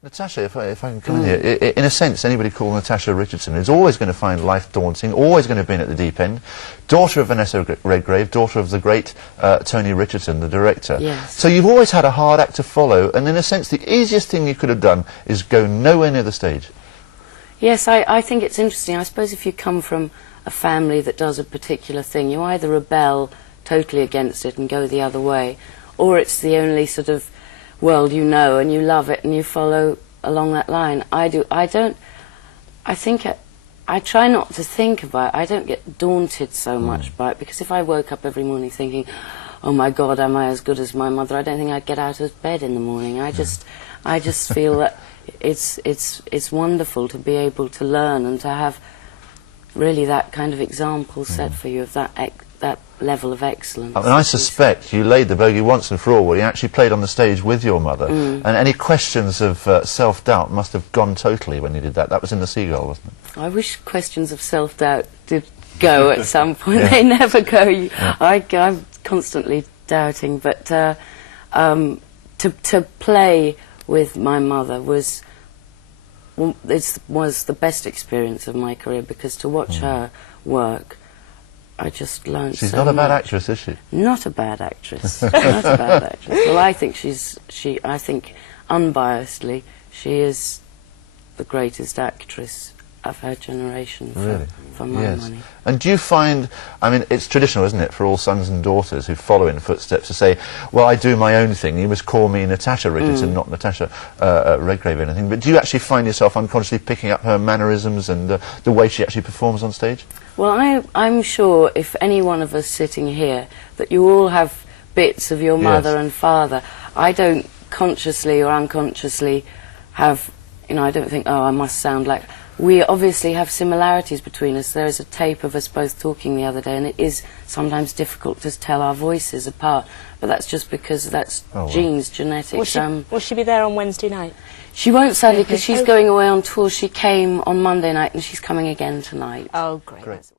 Natasha, if I can come in here, in a sense, anybody called Natasha Richardson is always going to find life daunting, always going to be in at the deep end. Daughter of Vanessa Redgrave, daughter of the great Tony Richardson, the director. Yes. So you've always had a hard act to follow, and in a sense, the easiest thing you could have done is go nowhere near the stage. Yes, I think it's interesting. I suppose if you come from a family that does a particular thing, you either rebel totally against it and go the other way, or it's the only sort of world you know and you love it and you follow along that line. I try not to think about it. I don't get daunted so much by it, because if I woke up every morning thinking, oh my God, am I as good as my mother, I don't think I'd get out of bed in the morning. I just feel that it's wonderful to be able to learn and to have really that kind of example set for you of that level of excellence. And I suspect you laid the bogey once and for all when you actually played on the stage with your mother, and any questions of self-doubt must have gone totally when you did that. That was in The Seagull, wasn't it? I wish questions of self-doubt did go at some point. They never go. I'm constantly doubting, but to play with my mother was the best experience of my career, because to watch her work, I just learned so much. She's not a bad actress, is she? Not a bad actress. Not a bad actress. Well, I think I think unbiasedly, she is the greatest actress of her generation for my money. And do you find, I mean, it's traditional, isn't it, for all sons and daughters who follow in footsteps to say, well, I do my own thing, you must call me Natasha Richardson, not Natasha Redgrave or anything. But do you actually find yourself unconsciously picking up her mannerisms and the way she actually performs on stage? Well, I'm sure if any one of us sitting here, that you all have bits of your mother and father. I don't consciously or unconsciously have, you know, I don't think, oh, I must sound like... We obviously have similarities between us. There is a tape of us both talking the other day, and it is sometimes difficult to tell our voices apart. But that's just because that's genes, genetics. Will she be there on Wednesday night? She won't, sadly, because she's going away on tour. She came on Monday night, and she's coming again tonight. Oh, great.